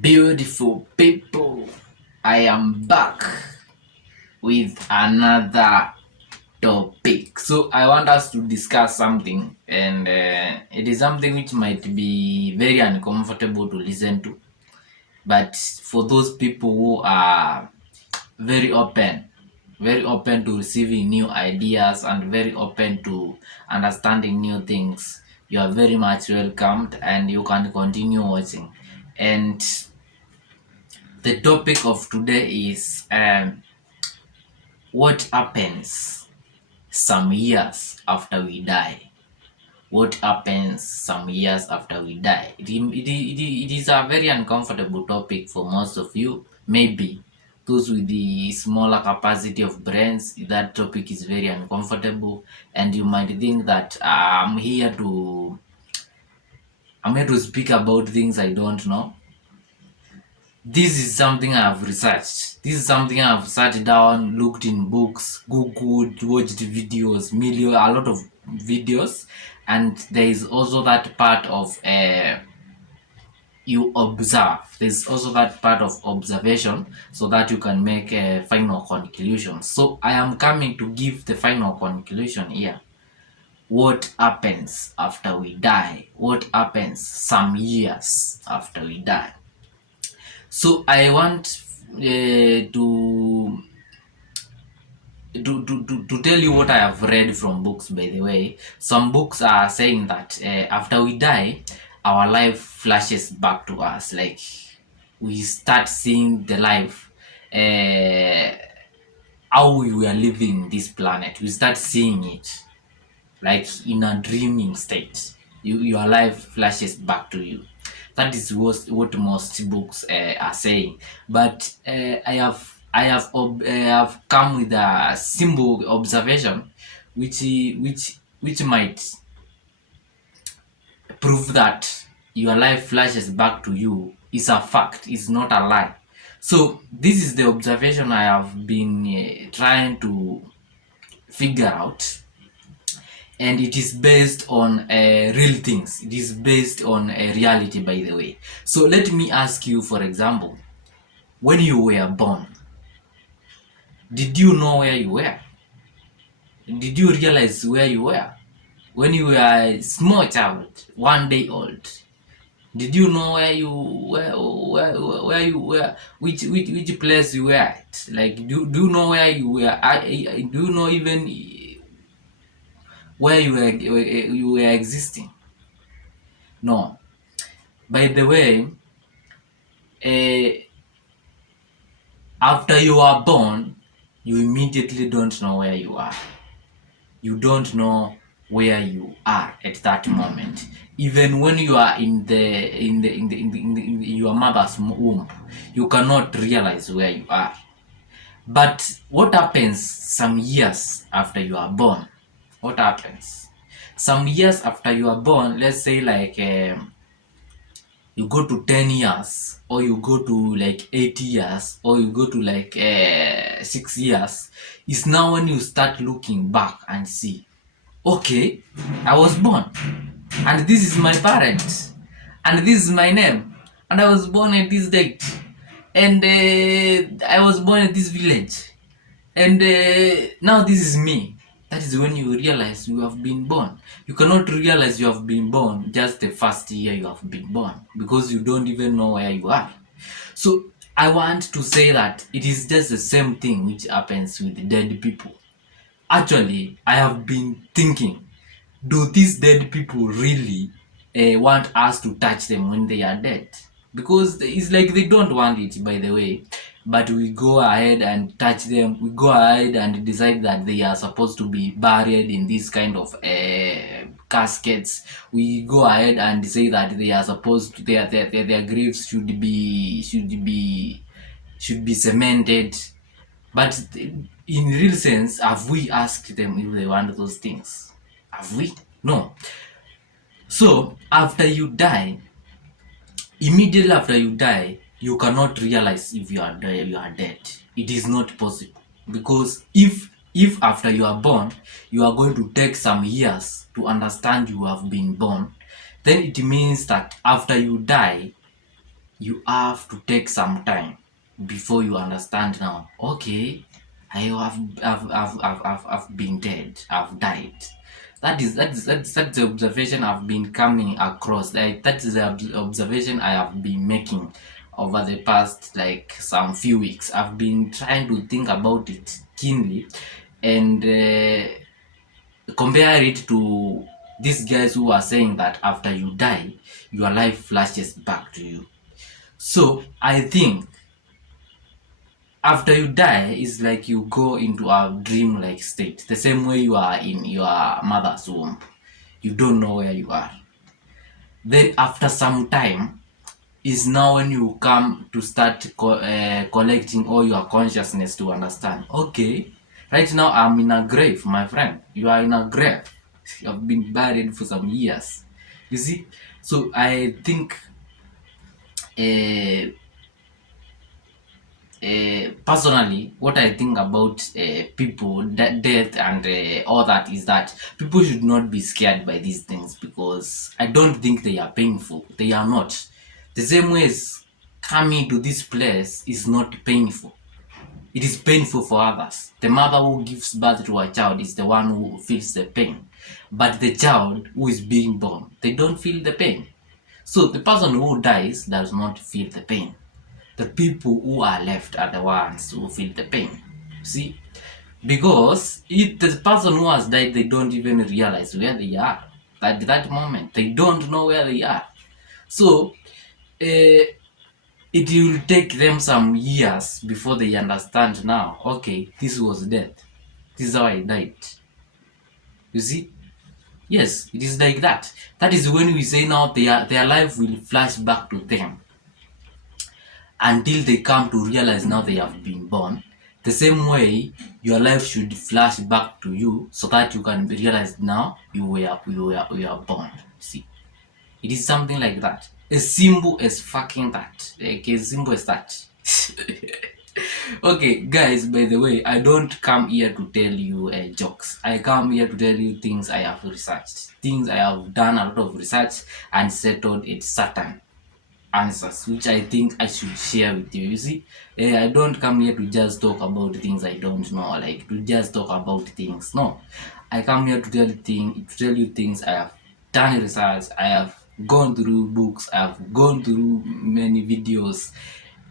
Beautiful people, I am back with another topic. So, I want us to discuss something, and it is something which might be very uncomfortable to listen to. But for those people who are very very open to receiving new ideas and very open to understanding new things, you are very much welcomed and you can continue watching. And the topic of today is what happens some years after we die. What happens some years after we die? It is a very uncomfortable topic for most of you. Maybe those with the smaller capacity of brains, that topic is very uncomfortable, and you might think that I'm here to speak about things I don't know. This is something I have researched. This is something I have sat down, looked in books, googled, watched videos, a lot of videos, and there is also that part of you observe. There's also that part of observation, so that you can make a final conclusion. So I am coming to give the final conclusion here. What happens after we die? What happens some years after we die? So I want to tell you what I have read from books, by the way. Some books are saying that after we die, our life flashes back to us. Like we start seeing the life, how we were living this planet. We start seeing it like in a dreaming state. Your life flashes back to you. That is what most books are saying. But I have come with a simple observation, which might prove that your life flashes back to you is a fact, is not a lie. So this is the observation I have been trying to figure out, and it is based on real things. It is based on reality, by the way. So let me ask you, for example, when you were born, did you know where you were? Did you realize where you were when you were a small child, 1 day old? Did you know where you were, which place you were at? Like, do you know where you were? Do you know even where you were existing? No. By the way, uh, after you are born, you immediately don't know where you are. You don't know where you are at that moment. Even when you are in your mother's womb, you cannot realize where you are. But what happens some years after you are born? What happens? Some years after you are born, let's say like you go to 10 years, or you go to like 8 years, or you go to like 6 years, is now when you start looking back and see, okay, I was born, and this is my parents, and this is my name, and I was born at this date, and I was born at this village, and now this is me. That is when you realize you have been born. You cannot realize you have been born just the first year you have been born, because you don't even know where you are. So I want to say that it is just the same thing which happens with dead people. Actually, I have been thinking, do these dead people really want us to touch them when they are dead? Because it's like they don't want it, by the way, but we go ahead and touch them. We go ahead and decide that they are supposed to be buried in this kind of caskets. We go ahead and say that they are supposed to, their graves should be cemented. But in real sense, have we asked them if they want those things? Have we? No. So after you die, immediately after you die, you cannot realize if you are dead. It is not possible, because if after you are born, you are going to take some years to understand you have been born, then it means that after you die, you have to take some time before you understand now, okay, I've been dead, I've died. That's the observation I've been coming across. Like that's the observation I have been making over the past like some few weeks. I've been trying to think about it keenly and compare it to these guys who are saying that after you die, your life flashes back to you. So I think after you die is like you go into a dream-like state. The same way you are in your mother's womb. You don't know where you are. Then after some time is now when you come to start collecting all your consciousness to understand. Okay, right now I'm in a grave, my friend. You are in a grave. You have been buried for some years. You see? So I think uh, personally, what I think about people, that death and all that is that people should not be scared by these things because I don't think they are painful. They are not. The same way as coming to this place is not painful. It is painful for others. The mother who gives birth to a child is the one who feels the pain. But the child who is being born, they don't feel the pain. So the person who dies does not feel the pain. The people who are left are the ones who feel the pain. See? Because if the person who has died, they don't even realize where they are. At that moment, they don't know where they are. So, it will take them some years before they understand now, okay, this was death. This is how I died. You see? Yes, it is like that. That is when we say now their life will flash back to them until they come to realize now they have been born. The same way, your life should flash back to you so that you can realize now you were born. See, it is something like that. As simple as fucking that. Like as simple as that. Okay, guys, by the way, I don't come here to tell you jokes. I come here to tell you things I have researched. Things I have done a lot of research and settled it certain answers, which I think I should share with you. You see, I don't come here to just talk about things I don't know, like to just talk about things. No, I come here to tell you things I have done research. I have gone through books. I have gone through many videos,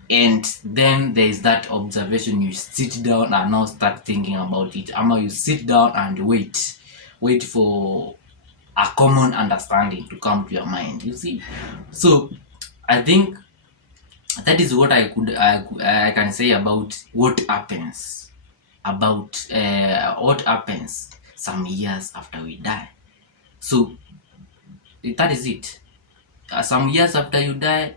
and then there is that observation. You sit down and now start thinking about it. Ama you sit down and wait for a common understanding to come to your mind. You see, so I think that is what I can say about what happens some years after we die. So that is it. Some years after you die,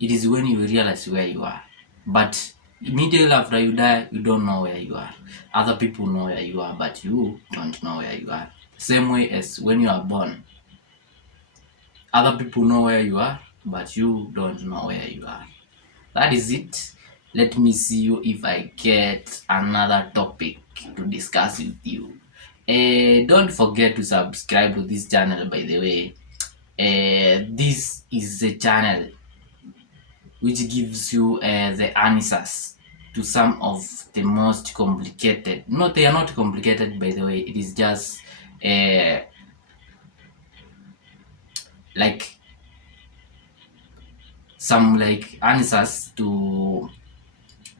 it is when you realize where you are. But immediately after you die, you don't know where you are. Other people know where you are, but you don't know where you are. Same way as when you are born. Other people know where you are, but you don't know where you are. That is it. Let me see you if I get another topic to discuss with you. Don't forget to subscribe to this channel, by the way. This is a channel which gives you the answers to some of the most complicated. No, they are not complicated, by the way. It is just like some like answers to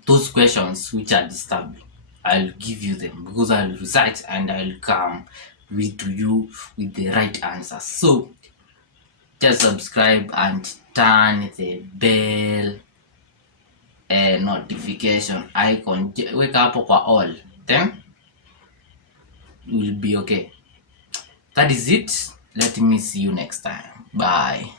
those questions which are disturbing. I'll give you them because I'll research and I'll come to you with the right answers. So just subscribe and turn the bell notification icon. Wake up kwa all. Then we'll be okay. That is it. Let me see you next time. Bye.